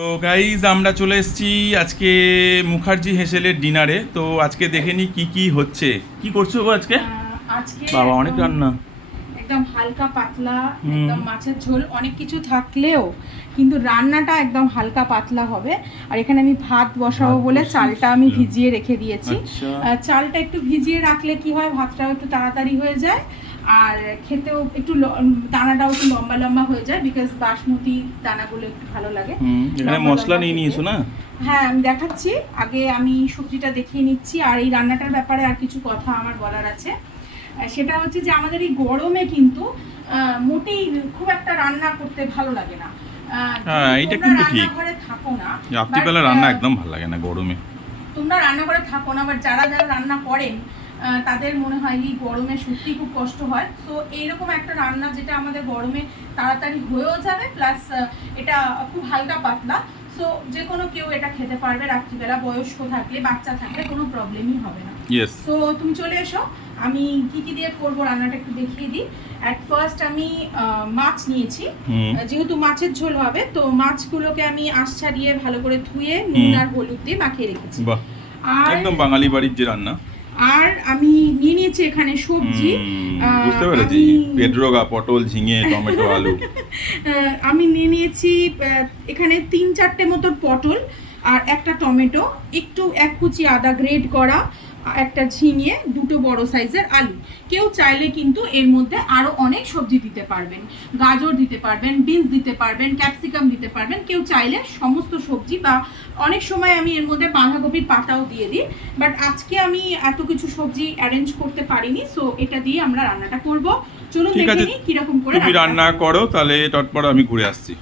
তো গাইজ আমরা চলে এসেছি আজকে মুখার্জি হেসেলের ডিনারে। তো আজকে দেখে নি কি কি হচ্ছে। কি করছো গো আজকে? আজকে বাবা অনেক রান্না, একদম হালকা পাতলা, একদম মাছের ঝোল, অনেক কিছু থাকলেও কিন্তু রান্নাটা একদম হালকা পাতলা হবে। আর এখানে আমি ভাত বসাবো বলে চালটা আমি ভিজিয়ে রেখে দিয়েছি। চালটা একটু ভিজিয়ে রাখলে কি হয়, ভাতটাও একটু তাড়াতাড়ি হয়ে যায় আর খেতেও একটু দানাটাও একটু লম্বা লম্বা হয়ে যায়, বিকজ বাসমতি দানাগুলো একটু ভালো লাগে। এখানে মশলা নিয়ে নিয়েছো না? হ্যাঁ, আমি দেখাচ্ছি। আগে আমি সবজিটা দেখিয়ে নিচ্ছি, আর এই রান্নাটার ব্যাপারে আর কিছু কথা আমার বলার আছে। সেটা হচ্ছে যে আমাদের এই গরমে কিন্তু মোটেই খুব একটা রান্না করতে ভালো লাগে না। হ্যাঁ, এটা কিন্তু ঠিক। রান্নাঘরে থাকো না, রাত্রিবেলা রান্না একদম ভালো লাগে না গরমে। তোমরা রান্নাঘরে থাকো না, বাট যারা যারা রান্না করেন তাদের মনে হয় এই গরমে সত্যি খুব কষ্ট হয়। তো এইরকম একটা রান্না যেটা আমাদের গরমে তাড়াতাড়ি হয়েও যাবে, প্লাস এটা খুব হালকা পাতলা, সো যে কোনো কেউ এটা খেতে পারবে রাত্রিবেলা, বয়স্ক থাকলে বাচ্চা থাকলে কোনো প্রবলেমই হবে না। সো তুমি চলে এসো, আমি কি কি দিয়ে করবো রান্নাটা একটু দেখিয়ে দিই। অ্যাট ফার্স্ট আমি মাছ নিয়েছি, যেহেতু মাছের ঝোল হবে তো মাছগুলোকে আমি আঁশ ছাড়িয়ে ভালো করে ধুয়ে নুন আর হলুদ দিয়ে মাখিয়ে রেখেছি। আর একদম বাঙালি বাড়ির যে রান্না। আর আমি নিয়ে নিয়েছি এখানে সবজি, বুঝতে পেরেছি, পেটরোগা, পটল, ঝিঙে, টমেটো, আলু। আমি নিয়ে নিয়েছি এখানে 3-4টে মতো পটল আর একটা টমেটো, একটু 1 কুচি আদা গ্রেড করা, একটা ঝিঙে, 2টো বড় সাইজের আলু। কেউ চাইলে কিন্তু এর মধ্যে আরো অনেক সবজি দিতে পারবেন, গাজর দিতে পারবেন, বিনস দিতে পারবেন, ক্যাপসিকাম দিতে পারবেন, কেউ চাইলে সমস্ত সবজি, বা অনেক সময় আমি এর মধ্যে বাঁধাকপির পাতাও দিয়ে দিই, বাট আজকে আমি এত কিছু সবজি অ্যারেঞ্জ করতে পারিনি, সো এটা দিয়ে আমরা রান্নাটা করব। চলুন দেখে নিই কিরকম করে তুমি রান্না করো, তাহলে তারপর আমি ঘুরে আসছি।